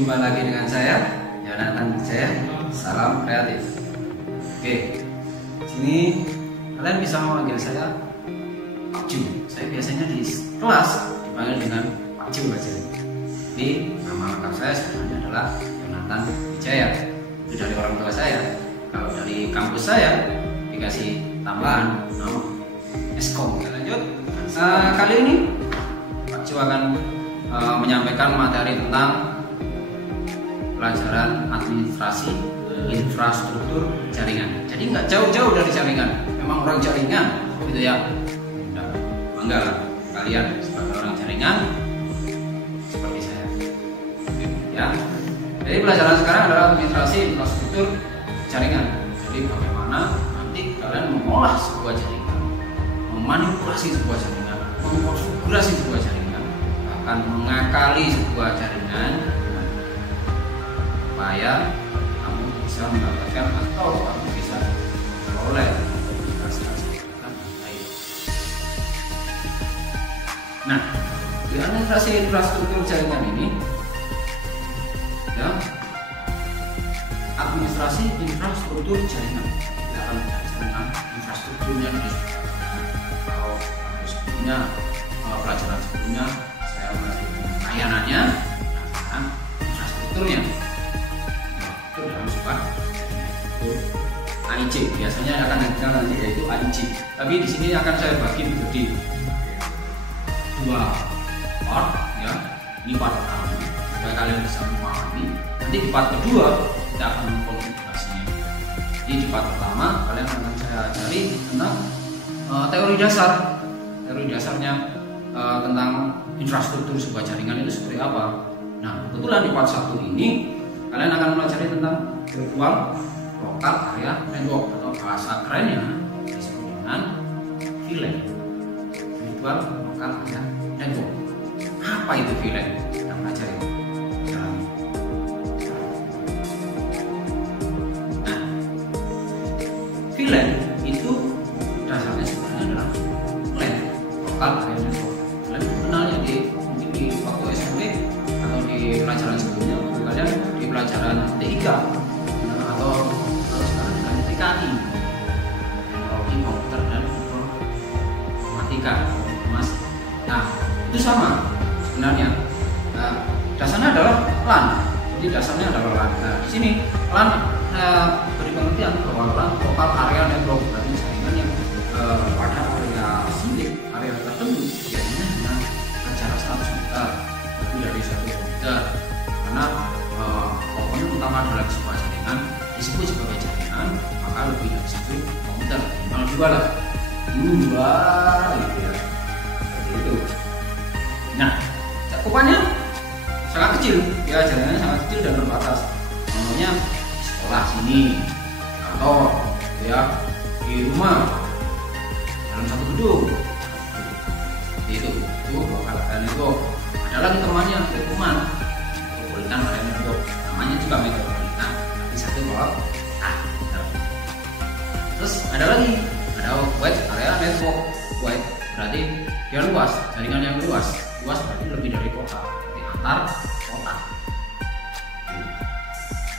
Jumpa lagi dengan saya, Yonatan Wijaya. Salam kreatif. Oke, sini kalian bisa memanggil saya Pak Ju. Saya biasanya di kelas dipanggil dengan Pak Ju aja. Jadi nama lengkap saya sebenarnya adalah Yonatan Wijaya. Itu dari orang tua saya. Kalau dari kampus saya dikasih tambahan nama Eskom. Kita lanjut. Kali ini Pak Ju akan menyampaikan materi tentang pelajaran administrasi infrastruktur jaringan. Jadi nggak jauh-jauh dari jaringan, memang orang jaringan gitu ya. Nah, bangga lah kalian sebagai orang jaringan seperti saya ya. Jadi pelajaran sekarang adalah administrasi infrastruktur jaringan. Jadi bagaimana nanti kalian mengolah sebuah jaringan, memanipulasi sebuah jaringan, mengkonfigurasi sebuah jaringan, akan mengakali sebuah jaringan supaya kamu bisa mendapatkan atau kamu bisa memperoleh hasil-hasil yang baik. Nah, di administrasi infrastruktur jaringan ini ya, administrasi infrastruktur jaringan kita akan belajar tentang infrastrukturnya dulu. Kalau sebelumnya pelajaran sebelumnya saya belajar layanannya, nah infrastrukturnya itu dalam sifat AIJ, biasanya akan ada nanti yaitu AIJ. Tapi di sini akan saya bagi menjadi dua part ya. Ini part pertama supaya kalian bisa memahami. Nanti di part kedua kita akan mengkonfigurasinya. Jadi di part pertama kalian akan saya ajari tentang teori dasar. Teori dasarnya tentang infrastruktur sebuah jaringan itu seperti apa. Nah, kebetulan di part 1 ini kalian akan mempelajari tentang virtual local area network atau bahasa kerennya disebut dengan VLAN. Virtual local area network. Apa itu VLAN? Kita pelajari. Nah, VLAN itu dasarnya sebenarnya adalah LAN, local area network. Kalian kenalnya mungkin di waktu SMP atau di pelajaran sebelumnya, kalian di pelajaran T3 atau sekarang dengan TKI, teknologi komputer dan informatika, mas. Nah, itu sama sebenarnya. Dasarnya adalah LAN. Jadi dasarnya adalah LAN. Nah, di sini LAN beri pengertian bahwa LAN lokal area network, berarti jaringan yang pada area sempit, area tertentu biasanya dengan jarak 100 meter, lebih dari 1 meter. Karena komponen utama dalam sebuah jaringan disebut sebagai jaringan, maka lebih dari 1 komputer, minimal 2 lah, 2 gitu ya, seperti itu. Nah, cakupannya sangat kecil ya, jaringannya sangat kecil dan terbatas. Contohnya sekolah sini, kantor ya, di rumah, dalam satu gedung, itu lokal area network. Ada lagi temannya, teman metropolitan area network, namanya juga metropolitan, tapi satu bawah. Terus ada lagi, ada wide area network. Wide berarti dia luas, jaringan yang luas berarti lebih dari kota, berarti antar kota,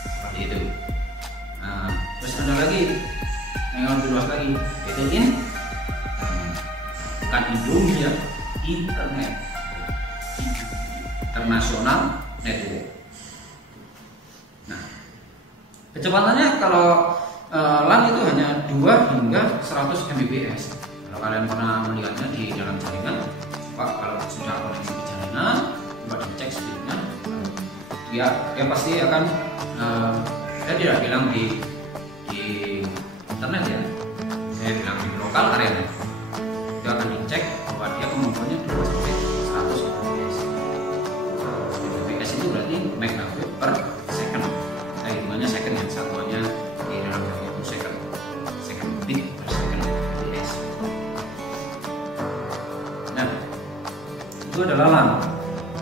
seperti itu. Nah, terus ada lagi yang lebih luas lagi, yaitu bukan Indomie ya, internet, internasional network. Nah, kecepatannya kalau LAN itu hanya 2 hingga 100 Mbps. Kalau kalian pernah melihatnya di dalam jaringan, kalau sudah koneksi di jaringan, coba dicek speednya, dia pasti akan, saya tidak bilang di internet ya, saya bilang di lokal area network. Dia akan dicek bahwa dia kemampuannya 2 sampai 100 Mbps. Mbps itu berarti megabit per second. Nah, hitungannya second ya, satuannya di dalam jaringan itu second bit per second Mbps. Nah, itu adalah LAN.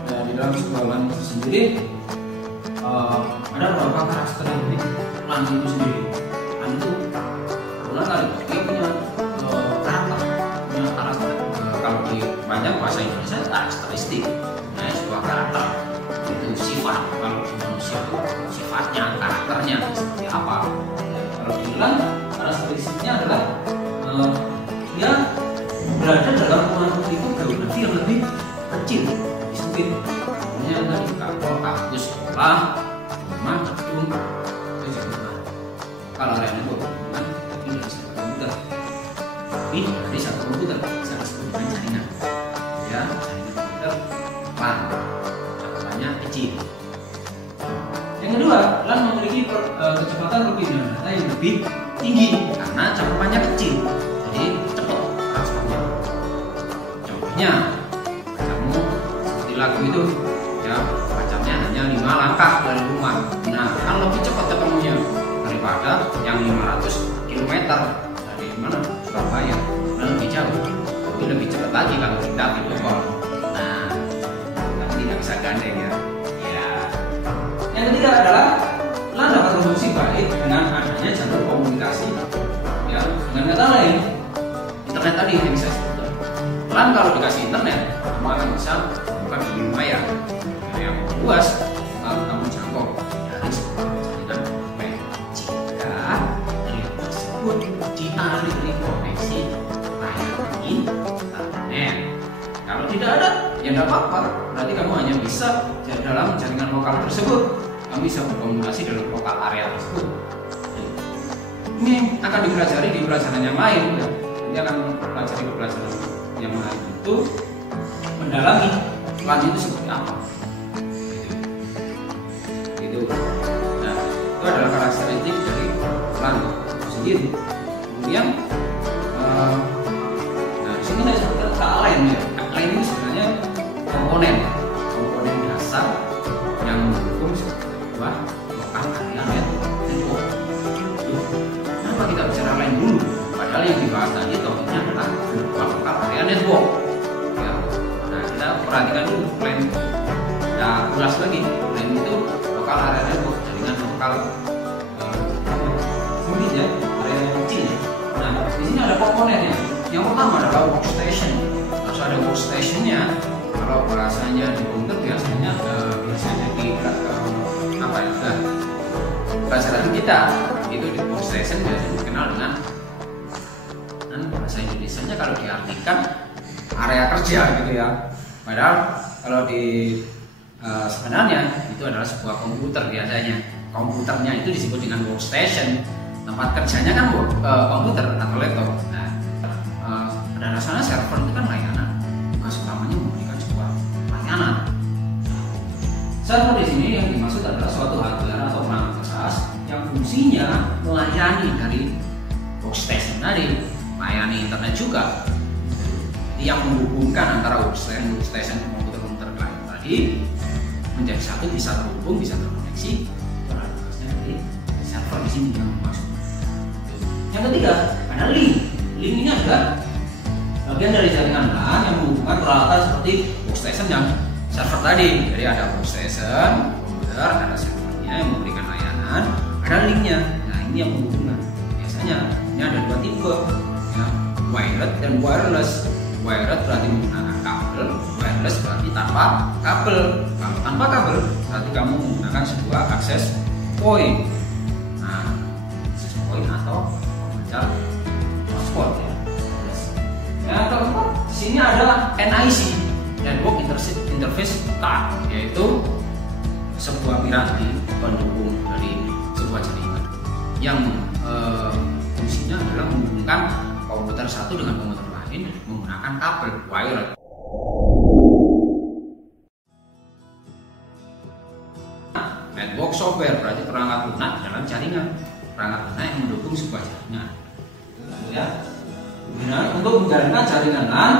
Nah, di dalam sebuah LAN itu sendiri ada beberapa karakteristik LAN itu sendiri. LAN itu dia punya karakter, kalau di banyak bahasa Indonesia karakteristik, nah sebuah karakter. itu sifat. Kalau di manusia itu sifatnya, karakternya seperti apa. Kalau di LAN karakteristiknya adalah dia berada dalam ruang itu geografi yang lebih kecil, sempit. Misalnya tadi kantor, kampus, sekolah, rumah, gedung, itu juga. Kalau area network tapi dari satu komputer, tapi dari satu komputer bisa disebut dengan jaringan. Ya, jaringan komputer LAN, cakupannya kecil. Yang kedua, LAN memiliki kecepatan perpindahan data yang lebih tinggi karena cakupannya kecil, jadi cepat transfernya. Contohnya, kamu seperti lagu itu, ya bacanya hanya 5 langkah dari rumah. Nah, kan lebih cepat ketemunya daripada yang 500 km dari mana Surabaya, dan lebih jauh, tapi lebih cepat lagi kalau kita video call. Nah, tapi tidak bisa gandeng ya. Yang ketiga adalah LAN dapat berfungsi baik dengan adanya jalur komunikasi. Ya, dengan kata lain, internet tadi yang bisa disebutkan. LAN kalau dikasih internet, kamu akan bisa bukan di rumah ya, yang luas kalau kamu jangkau dari sebuah jaringan web. Jika jaringan tersebut dialiri koneksi layanan internet. Kalau tidak ada, ya tidak apa-apa. Berarti kamu hanya bisa dalam jaringan lokal tersebut. Kamu bisa berkomunikasi dalam lokal area tersebut. Ini akan dipelajari di pelajaran yang lain. Ya. Nanti akan mempelajari pelajaran yang lain itu mendalami LAN itu seperti apa. Gitu. Nah, itu adalah karakteristik dari LAN itu sendiri. Kemudian, nah di sini saya sebutkan KLAN ya. KLAN ini sebenarnya komponen dasar yang mendukung sebuah lokal area network. Kenapa kita bicara LAN dulu? Padahal yang dibahas tadi topiknya adalah sebuah lokal area network. Ya. Nah, kita perhatikan dulu LAN. Nah, ulas lagi, LAN itu lokal area network, jaringan lokal sempit ya, area yang kecil ya. Nah, di sini ada komponennya. Yang pertama adalah workstation. Harus ada workstationnya. Kalau bahasanya di komputer biasanya di apa ya? Pelajaran kita itu di workstation biasanya dikenal dengan bahasa Indonesianya kalau diartikan area kerja gitu ya. Padahal kalau di sebenarnya itu adalah sebuah komputer biasanya. Komputernya itu disebut dengan workstation. Tempat kerjanya kan komputer atau laptop. Nah, pada dasarnya server itu kan layanan. Tugas utamanya memberikan sebuah layanan. Server di sini yang dimaksud adalah suatu hardware atau perangkat keras yang fungsinya melayani dari workstation tadi, melayani internet juga. Jadi yang menghubungkan antara workstation komputer lain tadi menjadi satu, bisa terhubung, bisa terkoneksi. Itu adalah tugasnya dari server di sini yang dimaksud. Yang ketiga, ada link. Link ini adalah bagian dari jaringan LAN yang menghubungkan peralatan seperti workstation yang server tadi. Jadi ada workstation, komputer, ada servernya yang memberikan layanan, ada linknya. Nah, ini yang menghubungkan. Biasanya ini ada dua tipe, ya, wired dan wireless. Wired berarti menggunakan kabel, wireless berarti tanpa kabel. Kalau tanpa kabel berarti kamu menggunakan sebuah akses point. Nah, akses point atau transport ya. Yang keempat, di sini ada NIC, Network Interface Card, yaitu sebuah piranti pendukung dari sebuah jaringan yang fungsinya adalah menghubungkan komputer satu dengan komputer lain menggunakan kabel wired. Network software berarti perangkat lunak dalam jaringan, perangkat lunak yang mendukung sebuah jaringan. Ya, untuk menjalankan jaringan LAN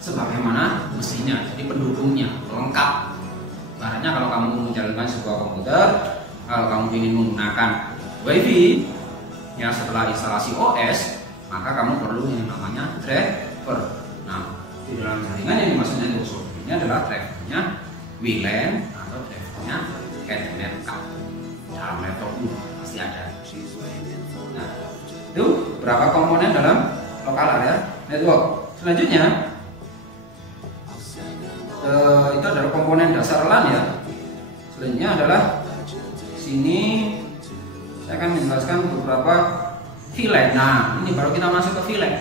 sebagaimana mestinya, jadi pendukungnya lengkap. Ibaratnya kalau kamu menjalankan sebuah komputer, kalau kamu ingin menggunakan WiFi, ya setelah instalasi OS, maka kamu perlu yang namanya driver. Nah, di dalam jaringan yang dimaksudnya network software ini adalah drivernya WLAN atau drivernya Ethernet card. Dalam laptop itu pasti ada. Nah, itu berapa komponen dalam lokal area network. Selanjutnya itu adalah komponen dasar LAN ya. Selanjutnya adalah sini saya akan menjelaskan beberapa VLAN. Nah, ini baru kita masuk ke VLAN.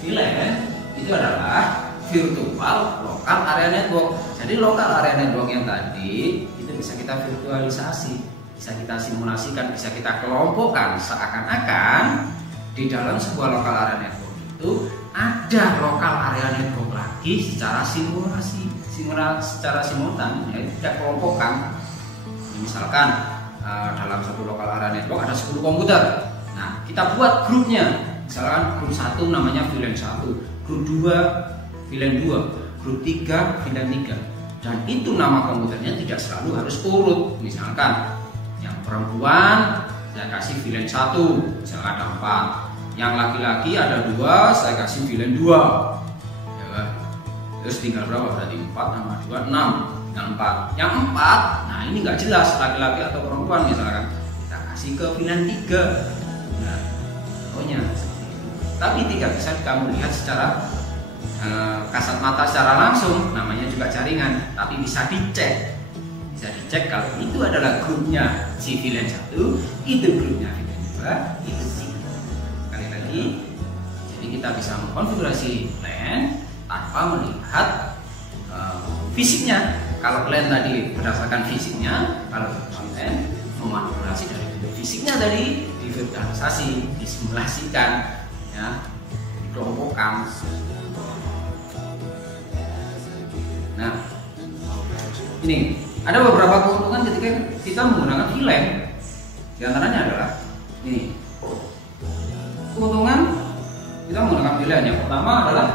VLAN itu adalah virtual local area network. Jadi local area network yang tadi itu bisa kita virtualisasi, bisa kita simulasikan, bisa kita kelompokkan seakan-akan di dalam sebuah local area network itu ada local area network lagi secara simulasi, secara simultan, ya, kita kelompokkan. Misalkan dalam satu local area network ada 10 komputer. Nah, kita buat grupnya. Misalkan grup 1 namanya VLAN 1, grup 2 VLAN 2, grup 3 VLAN 3. Dan itu nama komputernya tidak selalu harus urut. Misalkan yang perempuan saya kasih VLAN 1, misalkan ada 4. Yang laki-laki ada 2, saya kasih VLAN 2. Ya, terus tinggal berapa? Berarti 4 tambah 2, 6. Tinggal 4. Yang 4, nah ini nggak jelas laki-laki atau perempuan, misalkan kita kasih ke VLAN 3. Nah, pokoknya tapi tidak bisa kamu lihat secara kasat mata secara langsung, namanya juga jaringan, tapi bisa dicek. Bisa dicek kalau itu adalah grupnya si VLAN 1, itu grupnya VLAN 2, itu sih. Sekali lagi, jadi kita bisa mengkonfigurasi LAN tanpa melihat fisiknya. Kalau LAN tadi berdasarkan fisiknya, kalau LAN memanipulasi dari fisiknya tadi, divirtualisasi, disimulasikan, ya, dikelompokkan. Nah, ini ada beberapa keuntungan ketika kita menggunakan VLAN. Di antaranya adalah ini. Keuntungan kita menggunakan VLAN yang pertama adalah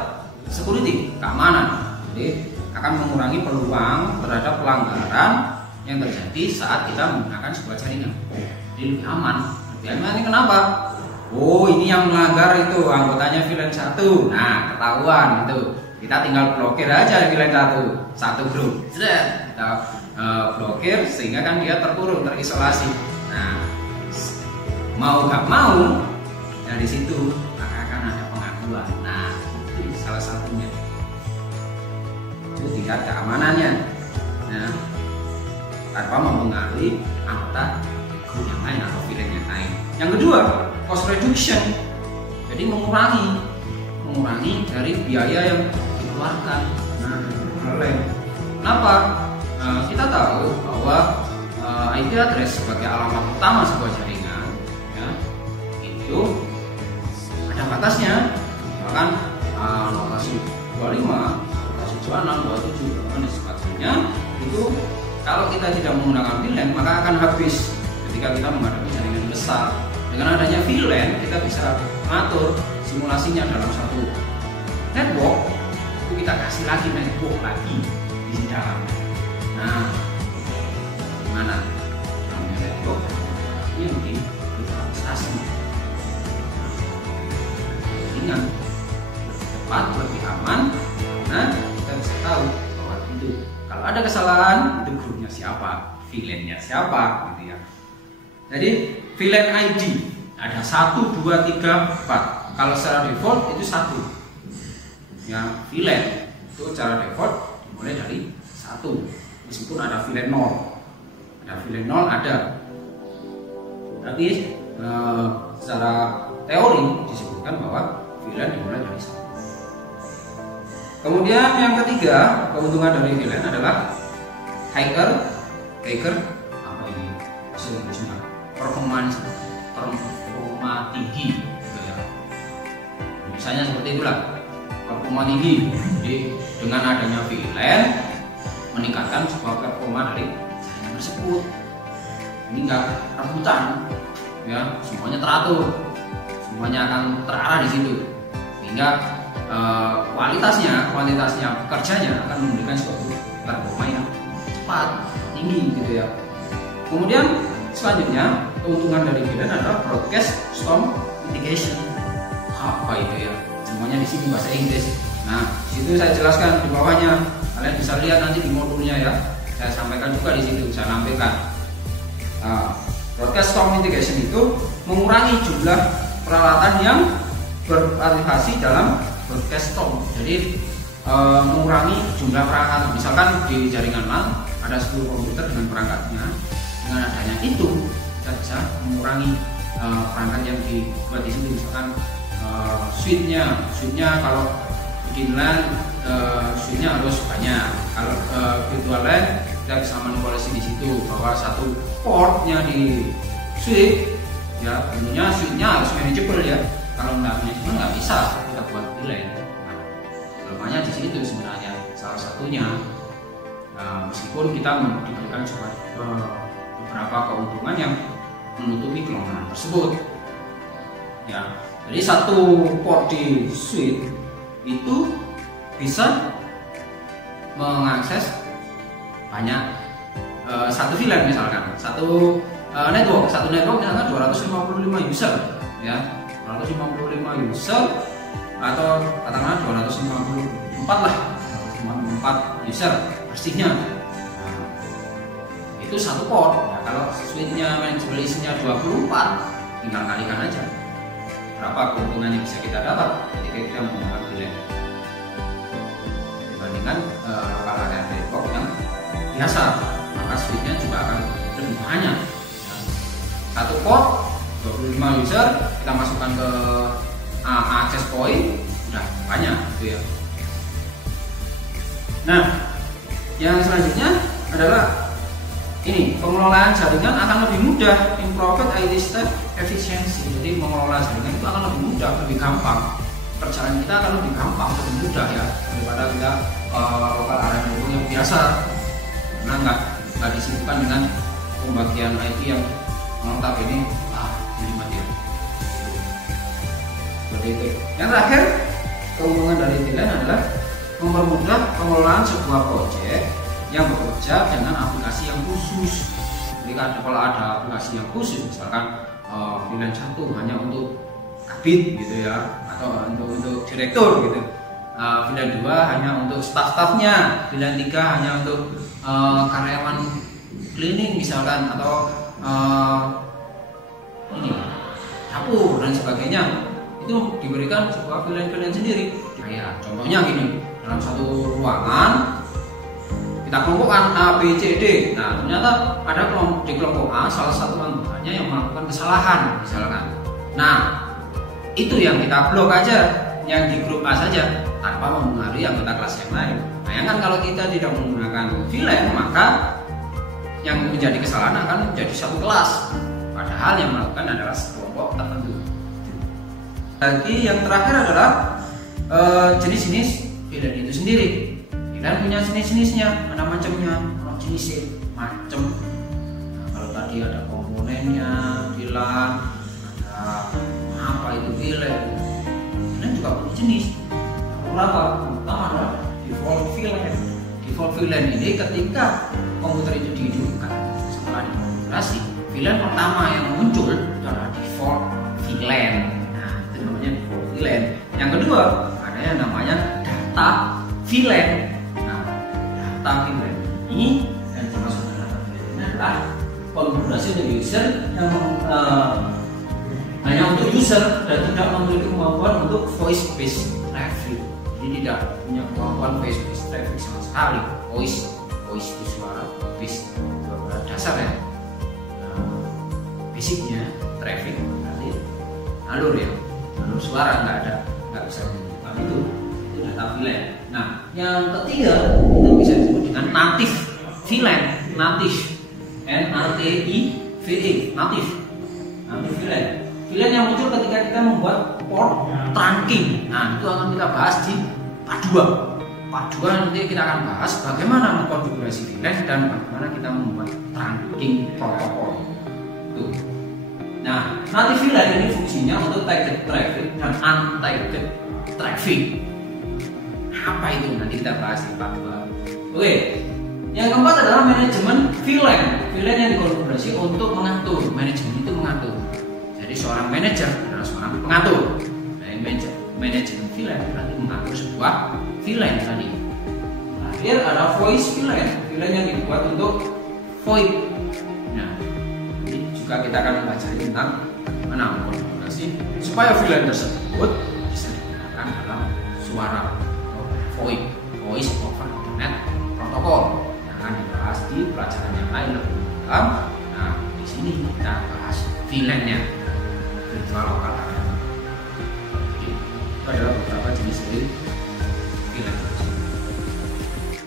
security, keamanan. Jadi akan mengurangi peluang terhadap pelanggaran yang terjadi saat kita menggunakan sebuah jaringan. Jadi lebih aman. Lebih aman ini kenapa? Oh, ini yang melanggar itu anggotanya VLAN 1. Nah, ketahuan itu. Kita tinggal blokir aja VLAN 1 grup. Kita blokir sehingga kan dia terkurung, terisolasi. Nah, mau gak mau dari situ akan ada pengakuan. Nah, itu salah satunya. Itu tingkat keamanannya. Nah, tanpa mempengaruhi anggota grup yang lain atau VLAN yang lain. Yang kedua, cost reduction. Jadi mengurangi dari biaya yang dikeluarkan. Nah, kenapa? Kita tahu bahwa IP address sebagai alamat utama sebuah jaringan, ya, itu ada batasnya. Bahkan lokasi 25, lokasi 26, 27 dan sebagainya itu kalau kita tidak menggunakan VLAN maka akan habis ketika kita menghadapi jaringan besar. Dengan adanya VLAN kita bisa mengatur simulasinya dalam satu network, itu kita kasih lagi network lagi di dalam. Nah, gimana? Namanya network ini mungkin virtualisasi. Ingat, cepat, lebih aman. Nah, kita bisa tahu bahwa itu kalau ada kesalahan itu grupnya siapa, VLAN-nya siapa, gitu ya. Jadi VLAN ID ada 1, 2, 3, 4. Kalau secara default itu 1. Ya, VLAN itu secara default dimulai dari 1. Meskipun ada VLAN 0. Ada VLAN 0 ada. Tapi secara teori disebutkan bahwa VLAN dimulai dari 1. Kemudian yang ketiga, keuntungan dari VLAN adalah hacker apa ini? Performa tinggi, gitu ya. Misalnya seperti itulah, performa tinggi. Jadi dengan adanya VLAN meningkatkan sebuah performa dari jaringan tersebut. Ini enggak rebutan, ya, semuanya teratur, semuanya akan terarah di situ, sehingga kuantitasnya pekerjanya akan memberikan suatu performa yang cepat, tinggi, gitu ya. Kemudian selanjutnya keuntungan dari VLAN adalah broadcast storm mitigation. Apa itu ya? Semuanya di sini bahasa Inggris. Nah, situ saya jelaskan di bawahnya. Kalian bisa lihat nanti di modulnya ya. Saya sampaikan juga di situ. Saya nampilkan. Broadcast storm mitigation itu mengurangi jumlah peralatan yang berpartisipasi dalam broadcast storm. Jadi mengurangi jumlah perangkat. Misalkan di jaringan LAN ada 10 komputer dengan perangkatnya. Dengan adanya itu kita bisa mengurangi perangkat yang dibuat di sini, misalkan switch-nya kalau bikin LAN switch-nya harus banyak. Kalau virtual LAN kita bisa manipulasi di situ bahwa satu portnya di switch ya tentunya switch-nya harus manageable ya. Kalau nggak manageable nggak bisa kita buat di LAN. Nah, kelemahannya di situ sebenarnya salah satunya. Meskipun kita diberikan beberapa keuntungan yang menutupi kelemahan tersebut ya. Jadi satu port di switch itu bisa mengakses banyak satu VLAN, misalkan satu network misalkan 255 user ya, 255 user atau katakanlah 254 lah, 254 user bersihnya. Nah, itu satu port ya. Kalau switch-nya manageable isinya 24, tinggal kalikan aja berapa keuntungan yang bisa kita dapat ketika kita menggunakan VLAN dibandingkan local area network yang biasa. Maka switch-nya juga akan lebih banyak ya. Satu port 25 user kita masukkan ke access point udah banyak gitu ya. Nah, yang selanjutnya adalah ini, pengelolaan jaringan akan lebih mudah, improved IT step efficiency. Jadi mengelola jaringan itu akan lebih mudah, lebih gampang. Pekerjaan kita akan lebih gampang, lebih mudah ya daripada kita local area network yang biasa. Karena nggak disibukkan dengan pembagian IT yang notabene jadi mati. Seperti itu. Yang terakhir, keuntungan dari VLAN adalah mempermudah pengelolaan sebuah proyek yang bekerja dengan aplikasi yang khusus. Jadi kalau ada aplikasi yang khusus, misalkan VLAN 1 hanya untuk kabit gitu ya, atau untuk direktur gitu. VLAN 2 hanya untuk staff-staffnya, VLAN 3 hanya untuk karyawan cleaning misalkan, atau ini dapur dan sebagainya. Itu diberikan sebuah VLAN sendiri. Kayak contohnya gini, dalam satu ruangan kita kelompokkan A, B, C, D. Nah, ternyata ada di kelompok A salah satu anggotanya yang melakukan kesalahan misalkan. Nah, itu yang kita blok aja, yang di grup A saja tanpa mempengaruhi anggota kelas yang lain. Bayangkan kalau kita tidak menggunakan VLAN, maka yang menjadi kesalahan akan menjadi satu kelas, padahal yang melakukan adalah sekelompok tertentu. Lagi yang terakhir adalah jenis-jenis VLAN itu sendiri. VLAN punya jenis-jenisnya, ada macamnya, ada jenisnya macam. Nah, kalau tadi ada komponennya, VLAN, ada apa itu VLAN. VLAN juga punya jenis. Berapa? Pertama adalah default VLAN. Default VLAN ini ketika komputer itu dihidupkan setelah dikonfigurasi, VLAN pertama yang muncul adalah default VLAN. Nah, itu namanya default VLAN. Yang kedua ada yang namanya data VLAN. Nah, data VLAN ini yang termasuk data VLAN ini adalah konfigurasi untuk user yang hanya untuk user dan tidak memiliki kemampuan untuk voice based traffic. Jadi tidak punya kemampuan voice based traffic sama sekali. Voice itu suara, base dasar ya. Basicnya traffic berarti alur ya, alur suara, nggak bisa menentukan itu data VLAN. Nah, yang ketiga itu bisa disebut dengan native VLAN, native, NATIVE, native VLAN. VLAN yang muncul ketika kita membuat port trunking. Nah, itu akan kita bahas di part 2. Part 2 nanti kita akan bahas bagaimana mengkonfigurasi VLAN dan bagaimana kita membuat trunking protokol. Tuh. Nah, native VLAN ini fungsinya untuk target traffic dan untargeted traffic. Apa itu? Nanti kita bahas di part 2. Oke. Yang keempat adalah manajemen VLAN. VLAN yang dikonfigurasi untuk mengatur. Manajemen itu mengatur. Jadi seorang manajer adalah seorang pengatur. Dari manajemen VLAN berarti mengatur sebuah VLAN tadi. Terakhir ada voice VLAN. VLAN yang dibuat untuk VoIP. Nah, ini juga kita akan mempelajari tentang bagaimana mengkonfigurasi supaya VLAN tersebut bisa digunakan dalam suara atau VoIP, Voice over Internet Protocol, yang akan dibahas di di pelajaran yang lain lebih dalam. Nah, di sini kita bahas VLAN-nya, virtual local area. Jadi, itu adalah beberapa jenis dari VLAN.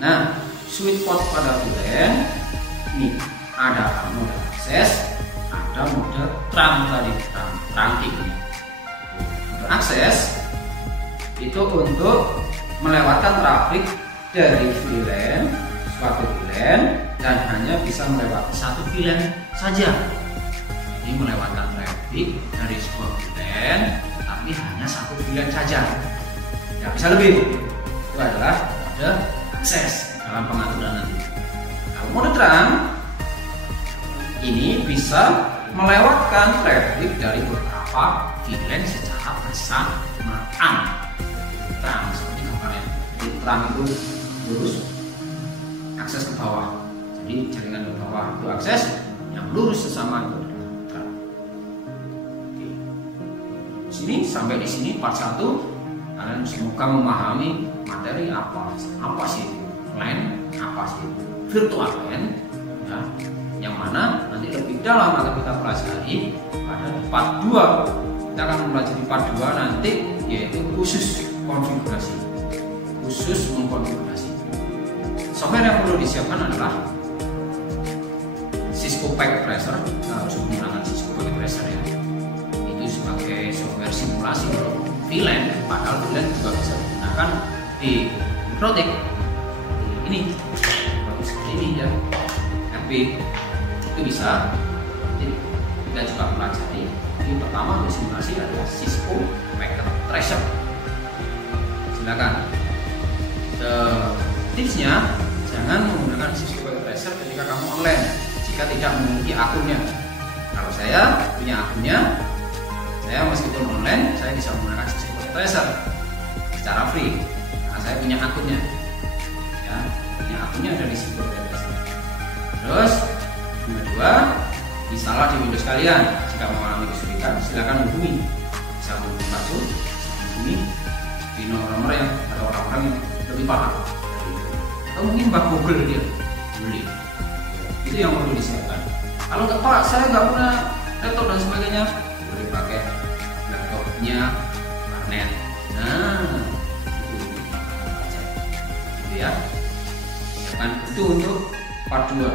Nah, sweet spot pada VLAN ini ada mode akses, ada mode trunk tadi, trunking. Mode akses itu untuk melewatkan trafik dari VLAN, suatu VLAN, dan hanya bisa melewati satu VLAN saja. Ini melewatkan trafik dari sebuah VLAN, tapi hanya satu VLAN saja, tidak bisa lebih. Itu adalah mode akses dalam pengaturan nanti. Kalau mode trunk ini bisa melewatkan traffic dari beberapa VLAN secara bersamaan. Trunk seperti gambarnya. Jadi trunk itu lurus, akses ke bawah. Jadi jaringan ke bawah itu akses, yang lurus sesama itu adalah trunk. Oke. Di sini sampai di sini part 1. Kalian semoga memahami materi apa sih LAN, apa sih virtual LAN, ya, yang mana nanti lebih dalam akan kita pelajari pada part 2. Kita akan mempelajari part 2 nanti, yaitu khusus konfigurasi, khusus mengkonfigurasi. Software yang perlu disiapkan adalah Cisco Packet Tracer. Kita harus menggunakan Cisco Packet Tracer ya. Itu sebagai software simulasi untuk VLAN, padahal VLAN juga bisa digunakan di Protek. Ini seperti ini ya, FB itu bisa. Jadi kita juga pelajari. Yang pertama untuk simulasi adalah Cisco Packet Tracer. Silakan. Tipsnya, jangan menggunakan Cisco Packet Tracer ketika kamu online jika tidak memiliki akunnya. Kalau saya punya akunnya, saya meskipun online saya bisa menggunakan Cisco Packet Tracer secara free karena saya punya akunnya. Ya, punya akunnya dari Cisco Packet Tracer. Terus yang kedua, install di Windows kalian. Jika mengalami kesulitan, silakan hubungi. Bisa hubungi Pak Su, hubungi di nomor-nomor yang ada orang-orang yang lebih paham. Atau mungkin Mbak Google dia beli. Itu yang perlu disiapkan. Kalau nggak Pak, saya nggak punya laptop dan sebagainya, boleh pakai laptopnya warnet. Nah, itu ya. Siapkan itu untuk part 2.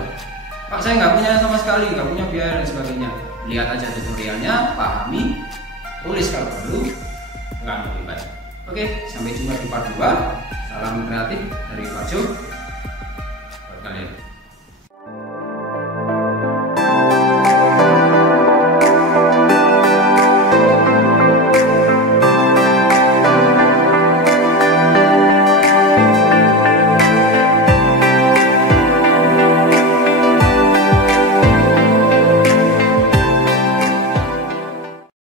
Pak, saya nggak punya sama sekali, nggak punya biaya dan sebagainya. Lihat aja tutorialnya, pahami, tulis kalau perlu, akan lebih baik. Oke, sampai jumpa di part 2. Salam kreatif dari Pak Jo buat kalian.